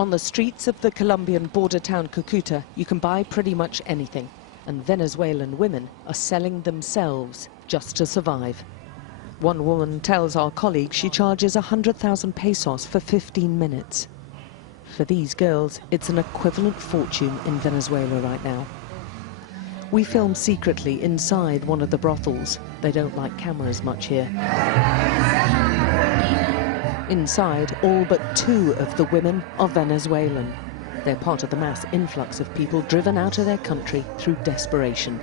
On the streets of the Colombian border town Cucuta, you can buy pretty much anything, and Venezuelan women are selling themselves just to survive. One woman tells our colleague she charges 100,000 pesos for 15 minutes. For these girls, it's an equivalent fortune in Venezuela right now. We film secretly inside one of the brothels. They don't like cameras much here. Inside, all but 2 of the women are Venezuelan. They're part of the mass influx of people driven out of their country through desperation.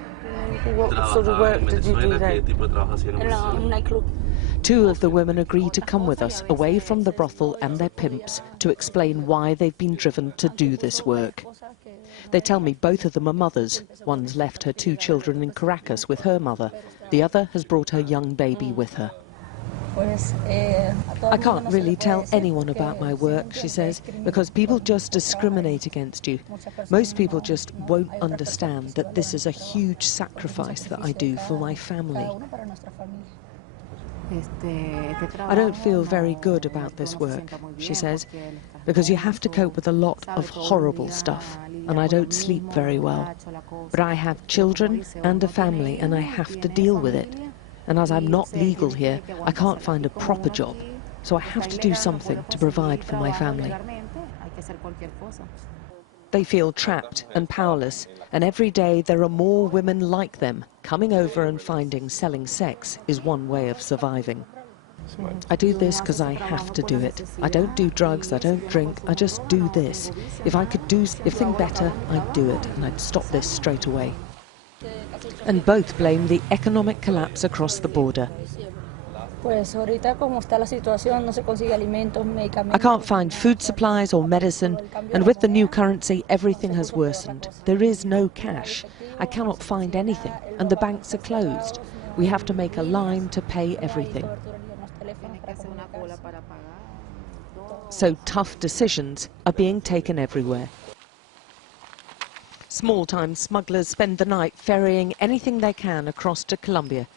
What sort of work did you do then? In a nightclub. 2 of the women agreed to come with us, away from the brothel and their pimps, to explain why they've been driven to do this work. They tell me both of them are mothers. One's left her 2 children in Caracas with her mother. The other has brought her young baby with her. I can't really tell anyone about my work, she says, because people just discriminate against you. Most people just won't understand that this is a huge sacrifice that I do for my family. I don't feel very good about this work, she says, because you have to cope with a lot of horrible stuff, and I don't sleep very well. But I have children and a family, and I have to deal with it. And as I'm not legal here, I can't find a proper job, so I have to do something to provide for my family. They feel trapped and powerless, and every day there are more women like them coming over and finding selling sex is one way of surviving. I do this because I have to do it. I don't do drugs, I don't drink, I just do this. If I could do anything better, I'd do it, and I'd stop this straight away. And both blame the economic collapse across the border. I can't find food supplies or medicine, and with the new currency, everything has worsened. There is no cash. I cannot find anything, and the banks are closed. We have to make a line to pay everything. So tough decisions are being taken everywhere. Small-time smugglers spend the night ferrying anything they can across to Colombia.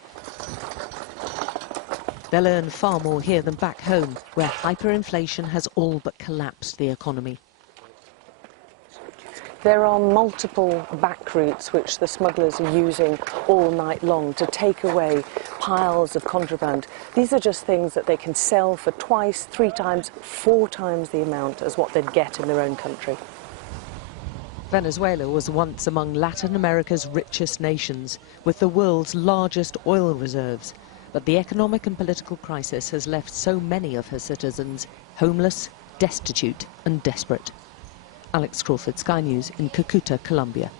They'll earn far more here than back home, where hyperinflation has all but collapsed the economy. There are multiple back routes which the smugglers are using all night long to take away piles of contraband. These are just things that they can sell for twice, 3 times, 4 times the amount as what they'd get in their own country. Venezuela was once among Latin America's richest nations, with the world's largest oil reserves. But the economic and political crisis has left so many of her citizens homeless, destitute and desperate. Alex Crawford, Sky News in Cucuta, Colombia.